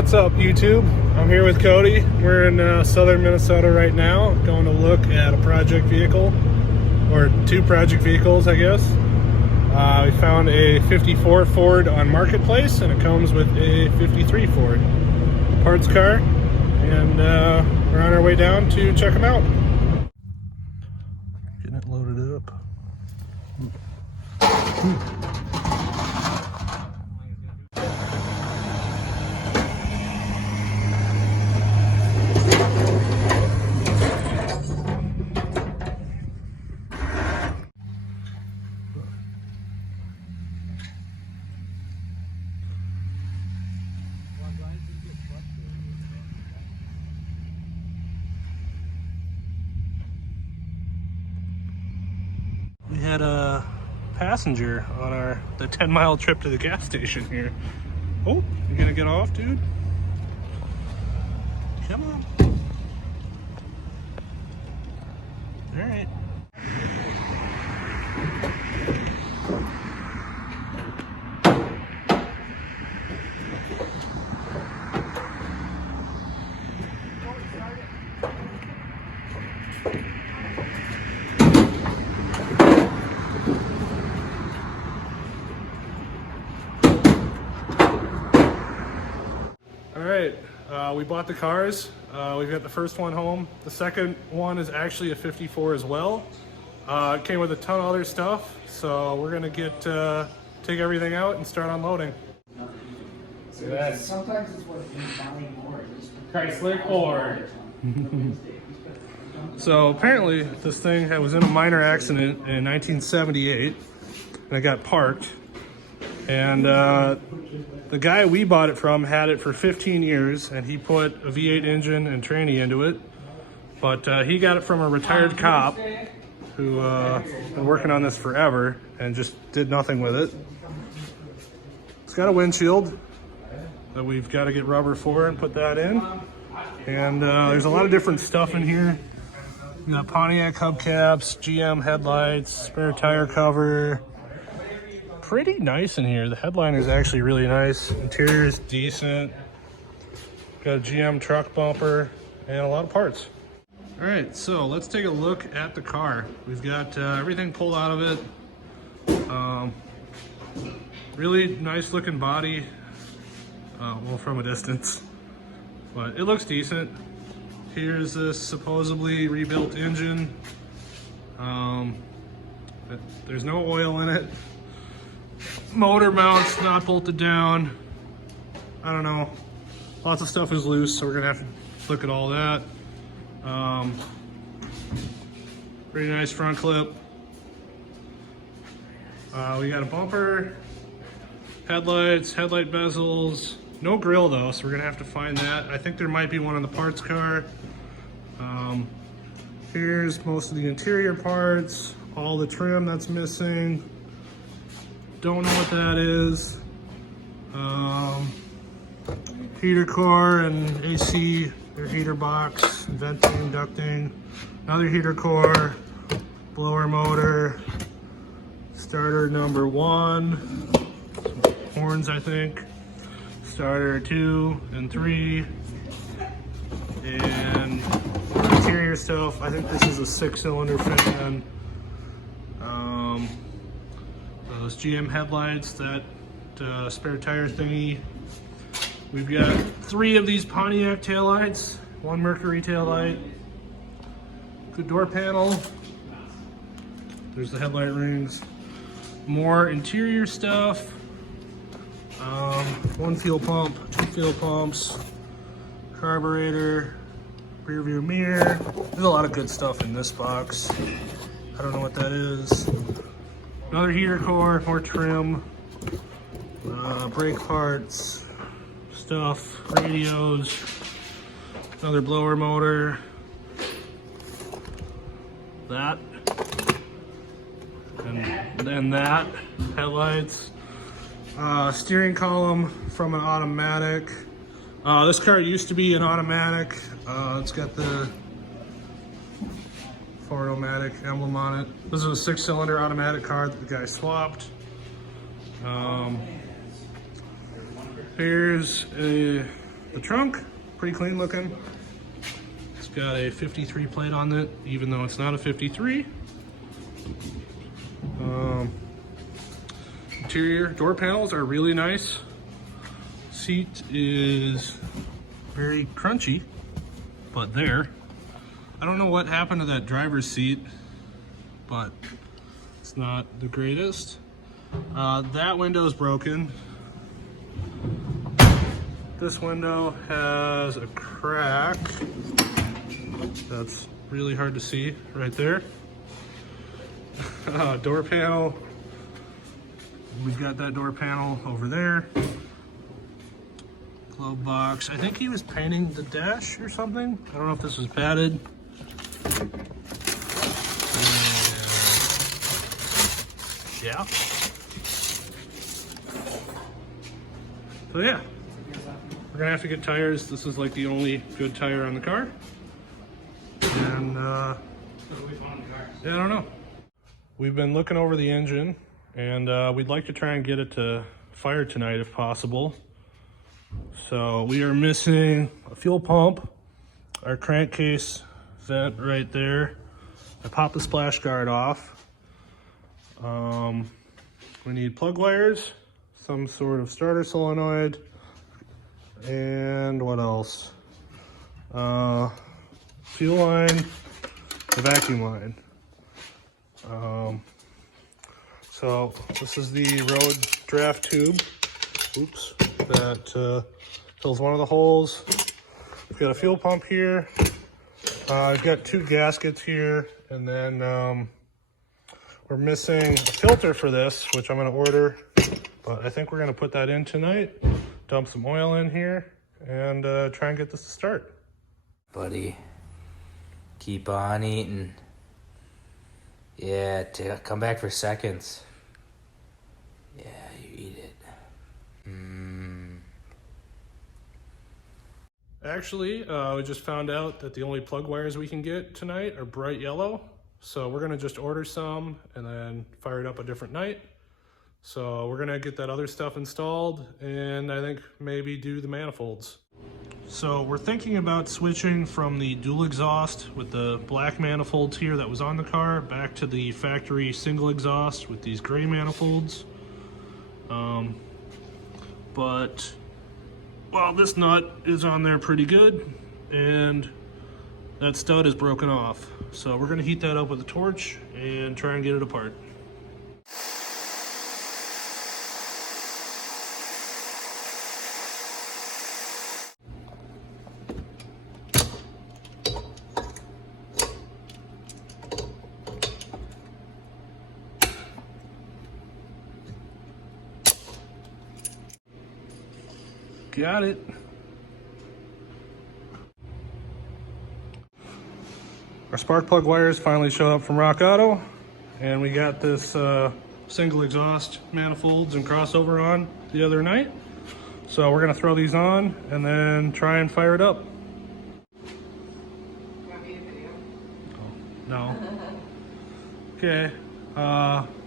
What's up, YouTube? I'm here with Cody. We're in southern Minnesota right now, going to look at a project vehicle, or two project vehicles, I guess. We found a 54 Ford on Marketplace, and it comes with a 53 Ford parts car, and we're on our way down to check them out. Getting it loaded up. We had a passenger on the 10-mile trip to the gas station here. Oh, you gonna get off, dude? Come on. All right. All right, we bought the cars. We've got the first one home. The second one is actually a 54 as well. It came with a ton of other stuff, so we're gonna take everything out and start unloading. Sometimes it's what you find more. Chrysler Ford. So apparently this thing was in a minor accident in 1978, and it got parked. And the guy we bought it from had it for 15 years, and he put a V8 engine and tranny into it. But he got it from a retired cop who been working on this forever and just did nothing with it. It's got a windshield that we've got to get rubber for and put that in. And there's a lot of different stuff in here. We got Pontiac hubcaps, GM headlights, spare tire cover. Pretty nice in here. The headliner is actually really nice. Interior is decent. Got a GM truck bumper and a lot of parts. All right, so let's take a look at the car. We've got everything pulled out of it. Really nice looking body. Well, from a distance, but it looks decent. Here's this supposedly rebuilt engine. There's no oil in it. Motor mounts not bolted down. I don't know. Lots of stuff is loose, so we're gonna have to look at all that. Pretty nice front clip. We got a bumper, headlights, headlight bezels. No grill though, so we're gonna have to find that. I think there might be one on the parts car. Here's most of the interior parts, all the trim that's missing. Don't know what that is. Heater core and AC, or heater box, venting, ducting. Another heater core, blower motor, starter number 1, some horns I think, starter 2 and 3, and interior stuff. I think this is a 6-cylinder fan. Those GM headlights, that spare tire thingy. We've got 3 of these Pontiac taillights, 1 Mercury taillight, good door panel. There's the headlight rings. More interior stuff. 1 fuel pump, 2 fuel pumps, carburetor, rear view mirror. There's a lot of good stuff in this box. I don't know what that is. Another heater core, more trim, brake parts, stuff, radios, another blower motor, that, and then that, headlights, steering column from an automatic. This car used to be an automatic. It's got the Ford-O-Matic emblem on it. This is a 6-cylinder automatic car that the guy swapped. Here's a The trunk, pretty clean looking. It's got a 53 plate on it, even though it's not a 53. Interior door panels are really nice. Seat is very crunchy, but there. I don't know what happened to that driver's seat, but it's not the greatest. That window's broken. This window has a crack. That's really hard to see right there. Door panel. We've got that door panel over there. Glove box. I think he was painting the dash or something. I don't know if this was padded. Yeah. So yeah, we're gonna have to get tires. This is like the only good tire on the car. And yeah, I don't know. We've been looking over the engine, and we'd like to try and get it to fire tonight if possible. So we are missing a fuel pump, our crankcase vent right there. I popped the splash guard off. We need plug wires, some sort of starter solenoid, and what else? Fuel line, the vacuum line. So this is the road draft tube. Oops, that fills one of the holes. We've got a fuel pump here. I've got 2 gaskets here, and then we're missing a filter for this, which I'm gonna order, but I think we're gonna put that in tonight, dump some oil in here, and try and get this to start. Buddy, keep on eating. Yeah, come back for seconds. Yeah, you eat it. Actually, we just found out that the only plug wires we can get tonight are bright yellow. So we're gonna just order some and then fire it up a different night. So we're gonna get that other stuff installed and I think maybe do the manifolds. So we're thinking about switching from the dual exhaust with the black manifolds here that was on the car back to the factory single exhaust with these gray manifolds. But well, this nut is on there pretty good and that stud is broken off. So we're gonna heat that up with a torch and try and get it apart. Got it. Our spark plug wires finally showed up from Rock Auto, and we got this single exhaust manifolds and crossover on the other night. So we're gonna throw these on and then try and fire it up. Want me to video? No. Okay,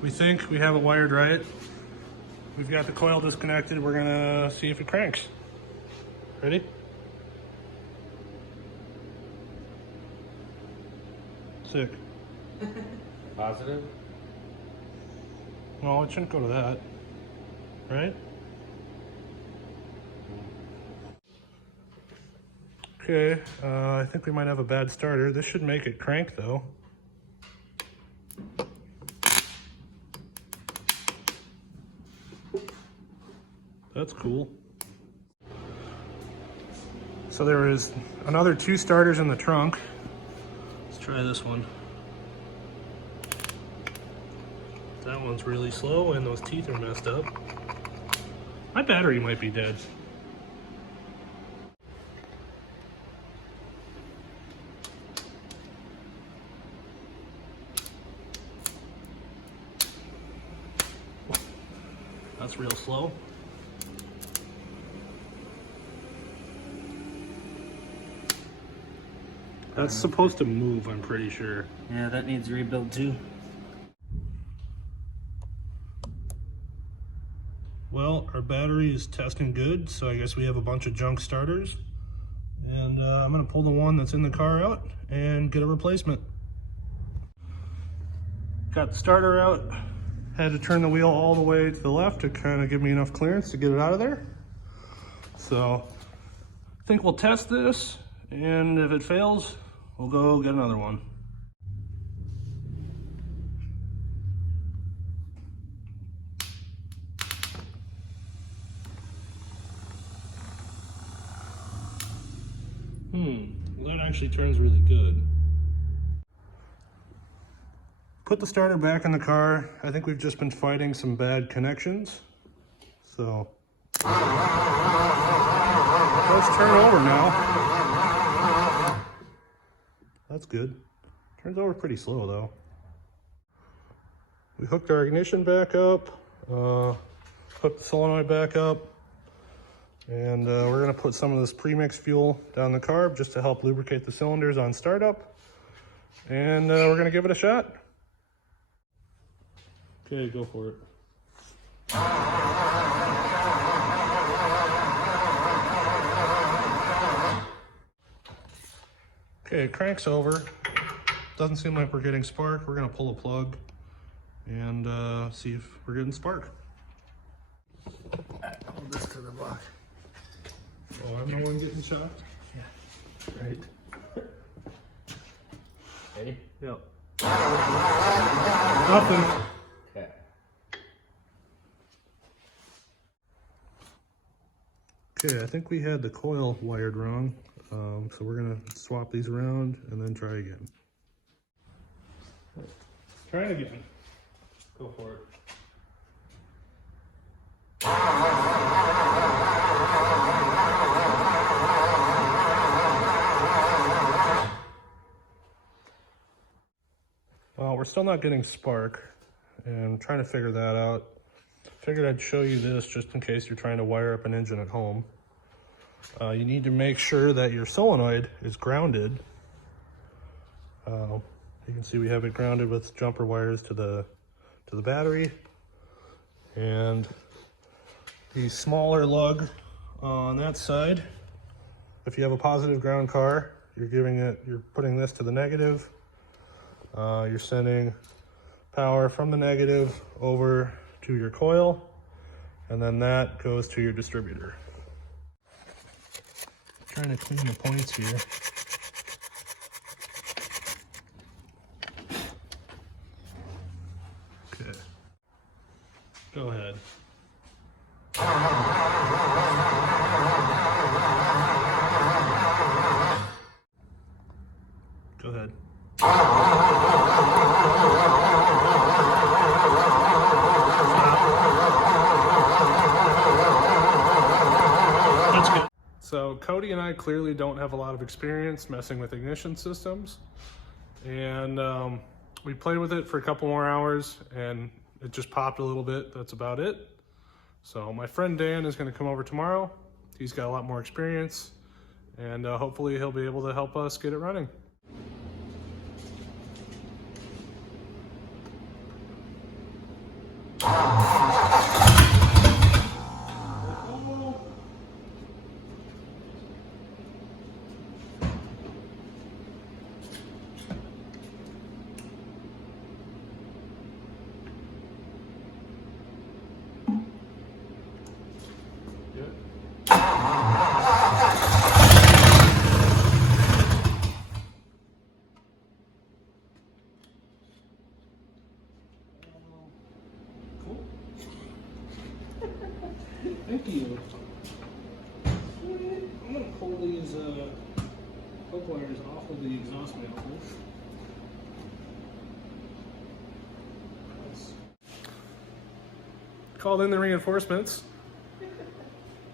we think we have it wired right. We've got the coil disconnected. We're gonna see if it cranks. Ready? Sick. Positive? No, it shouldn't go to that, right? Okay, I think we might have a bad starter. This should make it crank though. That's cool. So there is another 2 starters in the trunk. Let's try this one. That one's really slow and those teeth are messed up. My battery might be dead. That's real slow. That's supposed to move, I'm pretty sure. Yeah, that needs rebuild too. Well, our battery is testing good, so I guess we have a bunch of junk starters. And I'm gonna pull the one that's in the car out and get a replacement. Got the starter out, had to turn the wheel all the way to the left to kind of give me enough clearance to get it out of there. So I think we'll test this, and if it fails, we'll go get another one. Well, that actually turns really good. Put the starter back in the car. I think we've just been fighting some bad connections. So, let's turn over now. That's good. Turns over pretty slow though. We hooked our ignition back up, hooked the solenoid back up, and we're gonna put some of this premix fuel down the carb just to help lubricate the cylinders on startup. And we're gonna give it a shot. Okay, go for it. Okay, it cranks over. Doesn't seem like we're getting spark. We're gonna pull a plug and see if we're getting spark. Hold this to the block. Oh, I'm the one getting shocked? Yeah. Right. Ready? Yep. Nothing. Okay. Okay, I think we had the coil wired wrong. So we're gonna swap these around and then try again. Try it again. Go for it. Well, we're still not getting spark, and I'm trying to figure that out. Figured I'd show you this just in case you're trying to wire up an engine at home. You need to make sure that your solenoid is grounded. You can see we have it grounded with jumper wires to the battery, and the smaller lug on that side. If you have a positive ground car, you're putting this to the negative. You're sending power from the negative over to your coil, and then that goes to your distributor. Trying to clean the points here. Okay. Go ahead. Go ahead. That's good. So Cody and I clearly don't have a lot of experience messing with ignition systems, and we played with it for a couple more hours and it just popped a little bit. That's about it. So my friend Dan is going to come over tomorrow. He's got a lot more experience, and hopefully he'll be able to help us get it running. Thank you. I'm going to pull these hook wires off of the exhaust manifold. Called in the reinforcements.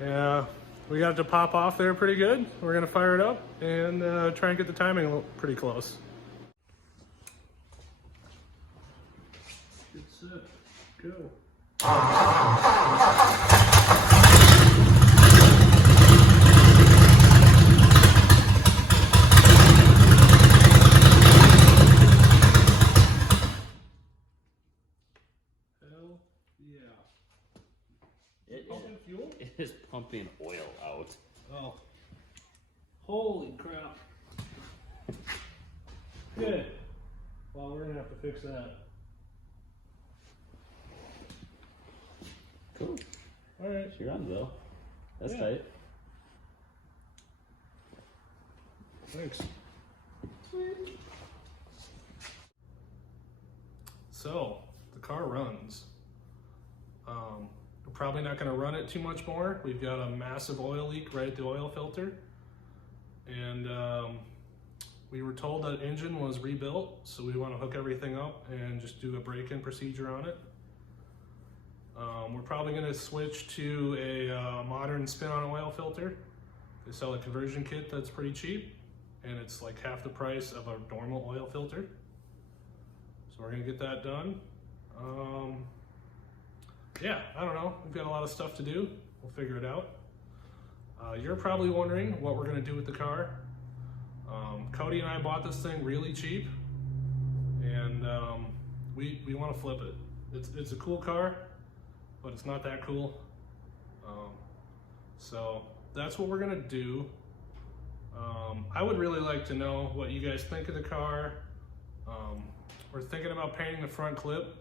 Yeah, we got it to pop off there pretty good. We're going to fire it up and try and get the timing a little, pretty close. Get set, go. It just pumping oil out. Oh. Holy crap. Good. Well, we're gonna have to fix that. Cool. All right. She runs though. That's Yeah. tight. Thanks. So, the car runs. We're probably not going to run it too much more. We've got a massive oil leak right at the oil filter. And we were told that engine was rebuilt, so we want to hook everything up and just do a break-in procedure on it. We're probably going to switch to a modern spin-on oil filter. They sell a conversion kit that's pretty cheap, and it's like half the price of a normal oil filter. So we're gonna get that done. Yeah, I don't know. We've got a lot of stuff to do. We'll figure it out. You're probably wondering what we're gonna do with the car. Cody and I bought this thing really cheap, and we want to flip it. It's a cool car, but it's not that cool. So that's what we're gonna do. I would really like to know what you guys think of the car. We're thinking about painting the front clip.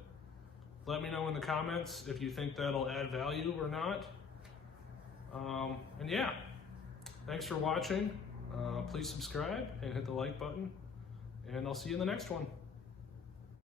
Let me know in the comments if you think that'll add value or not. And yeah, thanks for watching. Please subscribe and hit the like button, and I'll see you in the next one.